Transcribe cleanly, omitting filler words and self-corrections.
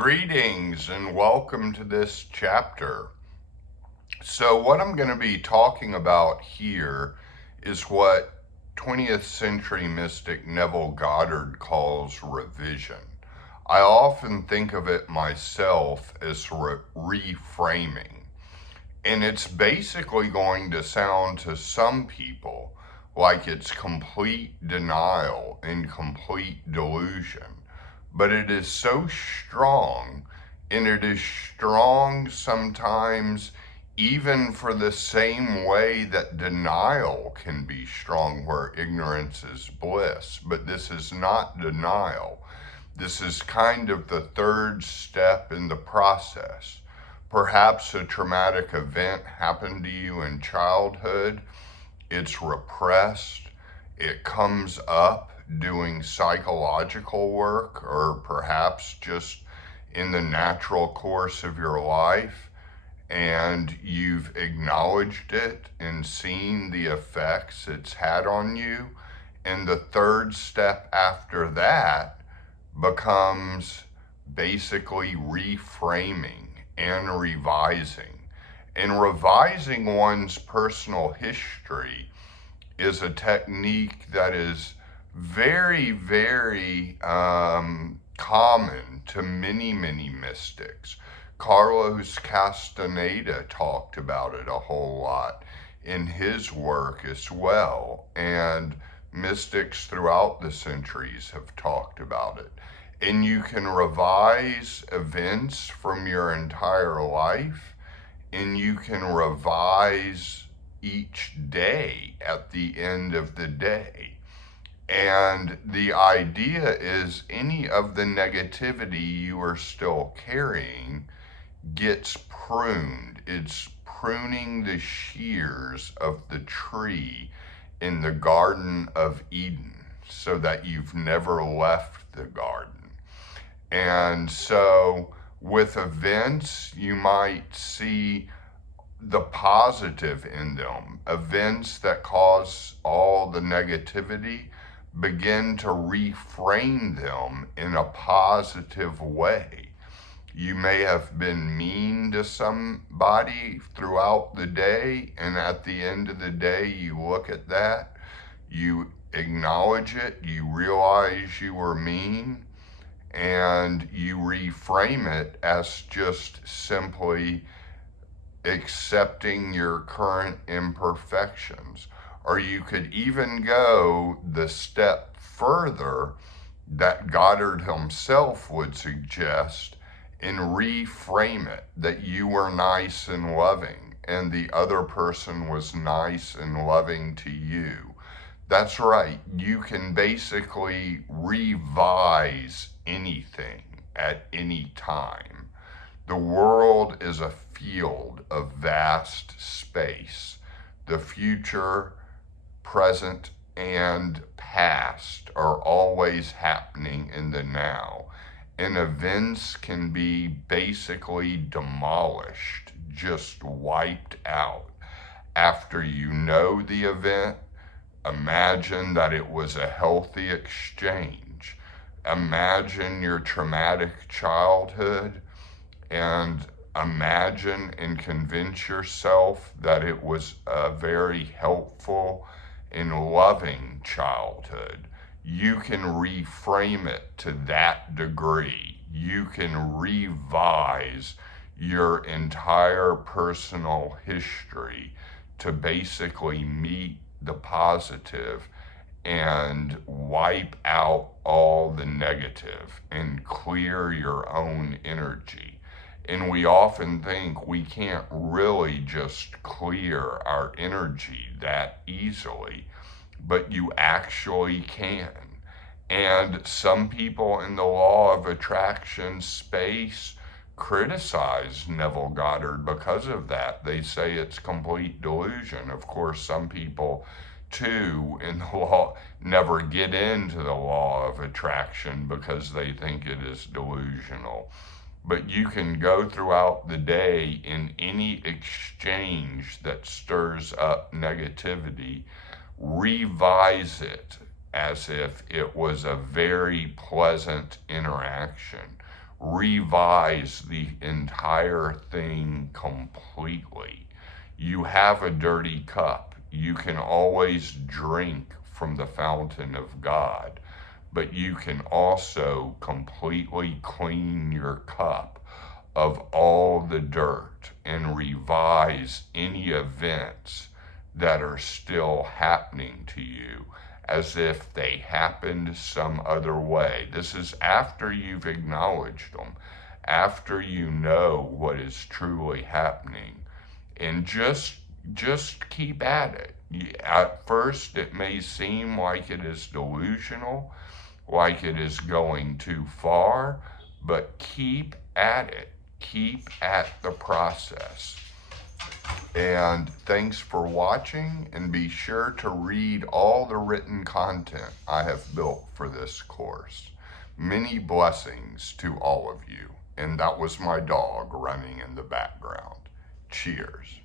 Greetings and welcome to this chapter. So, what I'm going to be talking about here is what 20th century mystic Neville Goddard calls revision. I often think of it myself as reframing, and it's basically going to sound to some people like it's complete denial and complete delusion. But it is so strong, and it is strong sometimes even for the same way that denial can be strong, where ignorance is bliss. But this is not denial. This is kind of the third step in the process. Perhaps a traumatic event happened to you in childhood. It's repressed. It comes up doing psychological work, or perhaps just in the natural course of your life, and you've acknowledged it and seen the effects it's had on you. And the third step after that becomes basically reframing and revising. And revising one's personal history is a technique that is very common to many mystics. Carlos Castaneda talked about it a whole lot in his work as well, and mystics throughout the centuries have talked about it. And you can revise events from your entire life, and you can revise each day at the end of the day. And the idea is any of the negativity you are still carrying gets pruned. It's pruning the shears of the tree in the Garden of Eden so that you've never left the garden. And so with events, you might see the positive in them. Events that cause all the negativity, begin to reframe them in a positive way. You may have been mean to somebody throughout the day, and at the end of the day, you look at that, you acknowledge it, you realize you were mean, and you reframe it as just simply accepting your current imperfections. Or you could even go the step further that Goddard himself would suggest and reframe it that you were nice and loving and the other person was nice and loving to you. That's right, you can basically revise anything at any time. The world is a field of vast space. The future, present, and past are always happening in the now. And events can be basically demolished, just wiped out. After you know the event, imagine that it was a healthy exchange. Imagine your traumatic childhood and imagine and convince yourself that it was a very helpful and loving childhood. You can reframe it to that degree. You can revise your entire personal history to basically meet the positive and wipe out all the negative and clear your own energy. And we often think we can't really just clear our energy that easily, but you actually can. And some people in the law of attraction space criticize Neville Goddard because of that. They say it's complete delusion. Of course, some people too in the law never get into the law of attraction because they think it is delusional. But you can go throughout the day in any exchange that stirs up negativity, revise it as if it was a very pleasant interaction. revise the entire thing completely. You have a dirty cup. You can always drink from the fountain of God, but you can also completely clean your cup of all the dirt and revise any events that are still happening to you as if they happened some other way. This is after you've acknowledged them, after you know what is truly happening, and just keep at it. At first, it may seem like it is delusional, like it is going too far, but keep at it. Keep at the process. And thanks for watching, and be sure to read all the written content I have built for this course. Many blessings to all of you. And that was my dog running in the background. Cheers.